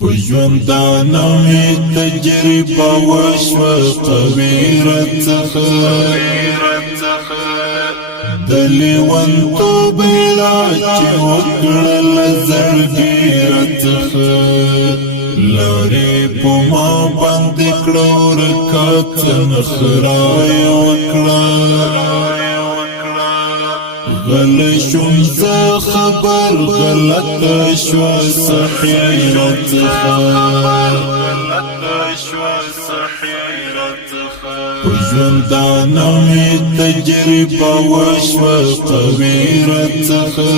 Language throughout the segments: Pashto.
پژوندانه می تجربه وشوه قبیره څخه د لیونتوب علاج چې وکړل زړګیره څخه لارې په ما باندې کړه ورکات نخرای وکړه غل شوم زه خبر غلط شوه صحیحه څخه په ژوندانه مې تجربه وشوه قبیره څخه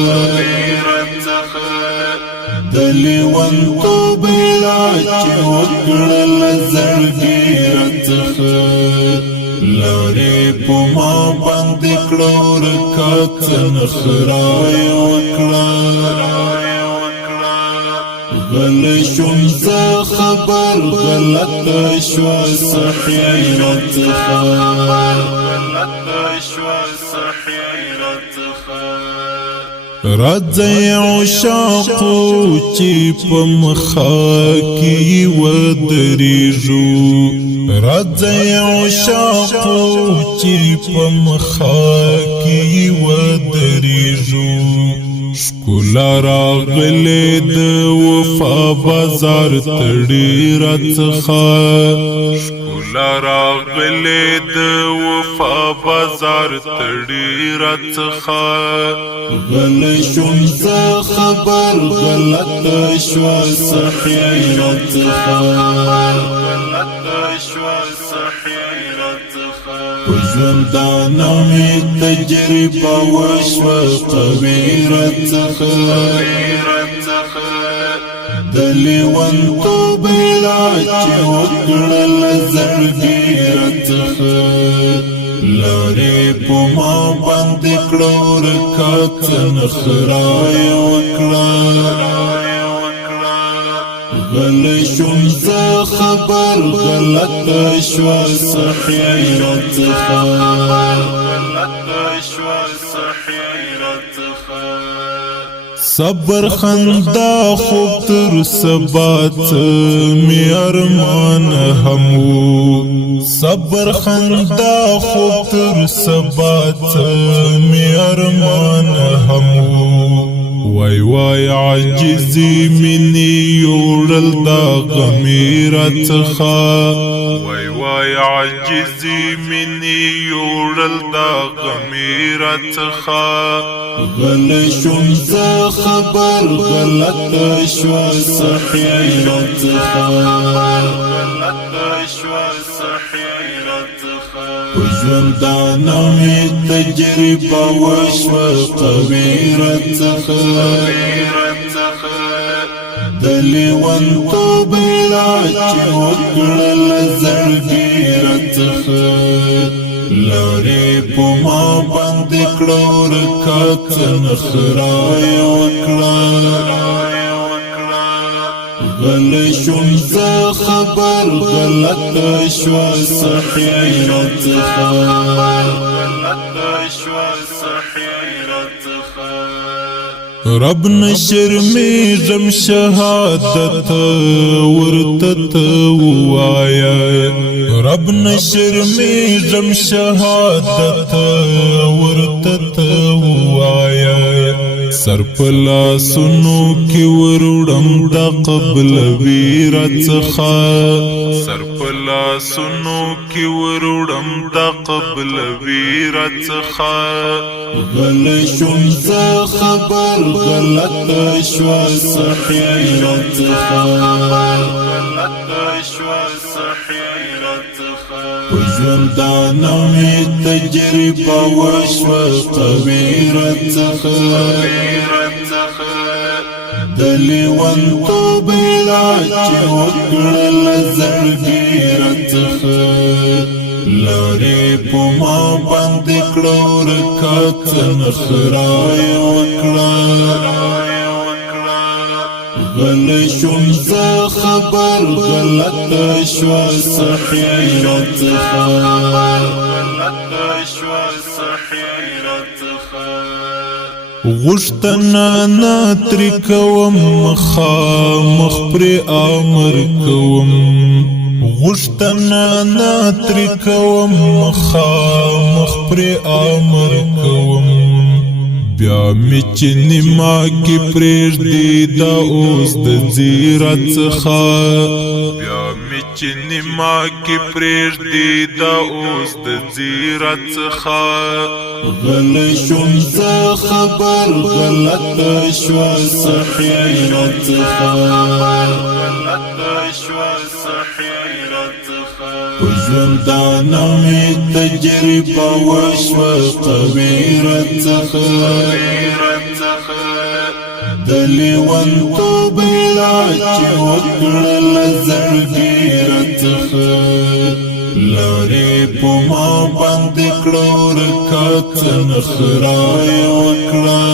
د لیونتوب علاج چې وکړل زړګیره څخه لارې په ما باندې کړه ورکات نخرای وکړه غل شوم زه خبر غلط شوه صحیحه څخه راځئ عشاقو چې په مخا کې ودرېږو راځئ عشاقو چې په مخا کې ودرېږو ښکلا راغلې د وفا بازار تړي راڅخه ښکلا راغلې د وفا بازار تړي راڅخه غل شوم زه خبر غلط شوه صحیحه څخه په ژوندانه مې تجربه وشوه قبیره څخه د لیونتوب علاج چې وکړل زړګیره څخه لارې په ما باندې کړه ورکات نخرای وکړه غل شوم زه خبر غلط شوه صحیحه څخه صبر خندا خوب تر سبا می ارمان همو صبر خندا خوب تر سبا می ارمان همو وای وای عجزی منی یوړل دا غمیره څخه وای وای عجزی منی یوړل دا غمیره څخه غل شوم زه خبر غلط شوه صحیحه څخه په ژوندانه مې تجربه وشوه قبیره څخه د لیونتوب علاج چې وکړل زړګیره څخه لارې په ما باندې کړه ورکات نخرای وکړه غل شوم زه خبر غلط شوه صحیحه څخه رب نشرمیږم شهادت ورته وایا رب نشرمیږم شهادت ورته وایا سر پلا سنو کی وروړم د قبل ویرا څخه سر پلا سنو کی وروړم د قبل ویرا څخه غل شوم زه خبر غلط شوه صحیحه څخه په ژوندانه مې تجربه وشوه قبیره څخه د لیونتوب علاج چې وکړل زړګیره څخه لارې په ما باندې کړه ورکات نخرای وکړه غل شوم زه خبر غلط شوه صحیحه څخه غشتنا ناتری کوم مخامخ پر آمر کوم غشتنا ناتری کوم مخامخ پر آمر کوم بیا می چې نیما کې پرېږدي دا اوس د زیارت څخه بیا می چې نیما کې پرېږدي دا اوس د زیارت څخه غلی شوم زه خبر غلطه شوه صحیحت څخه غلطه شوه صحیحت څخه په ژوندانه مې تجربه وشوه قبیرت څخه د لیونتوب علاج چې وکړله زړګیرت څخه لارې په ما باندې کړه ورکه څه نخره یې وکړه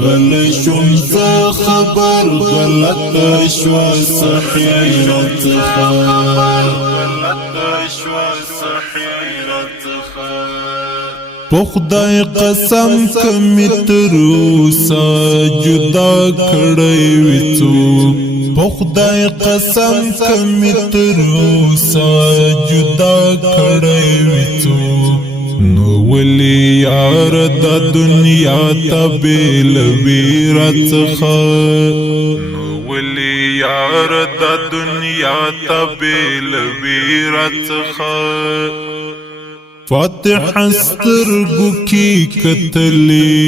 غلی شوم زه خبر غلطه شوه صحیحت څخه غلطه شوه صحیحت څخه په خدای قسم که مې تر اوسه جدا کړی وي څوک په خدای قسم که مې تر اوسه جدا کړی وي څوک نو ولې یار دا دنیا ته بېلوي راڅخه نو ولې یار دا دنیا ته بېلوي راڅخه فاتح سترګو کې کتلې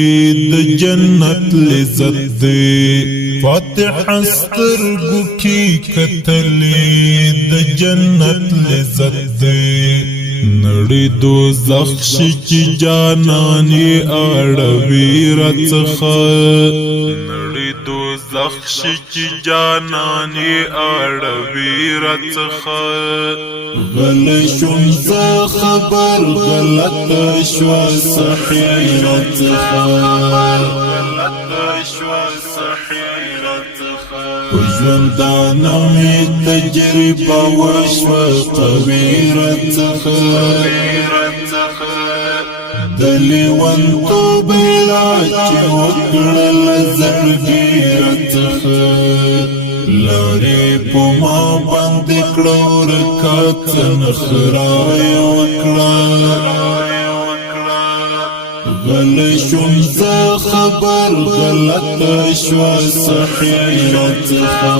د جنت لذت دی فاتح سترګو کې کتلې د جنت لذت دی نړۍ دوزخ شي چې جانان یې اړوي راڅخه نړۍ دوزخ شي چې جانان یې اړوي راڅخه غلی شوم زه خبر غلطه شوه صحیحت څخه غلطه شوه صحیحت څخه په ژوندانه مې تجربه وشوه قبیرت څخه د لیونتوب علاج چې وکړله زړګیرت څخه لارې په ما باندې کړه ورکه څه نخره یې وکړه غلی شوم زه خبر غلطه شوه صحیحت څخه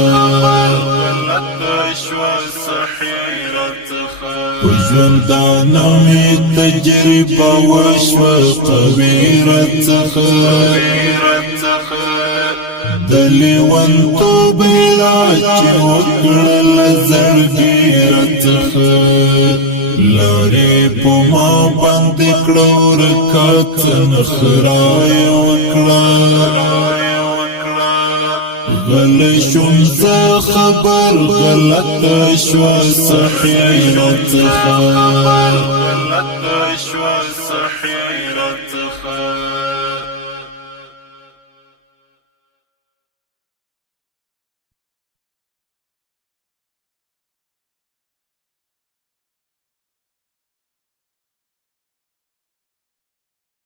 غلطه شوه صحیحت څخه په ژوندانه مې تجربه وشوه قبیرت څخه د لیونتوب علاج چې وکړله زړګیرت څخه لارې په ما باندې کړه ورکه څه نخره یې وکړه غلی شوم زه خبر غلطه شوه صحیحت څخه غلطه شوه صحیحت څخه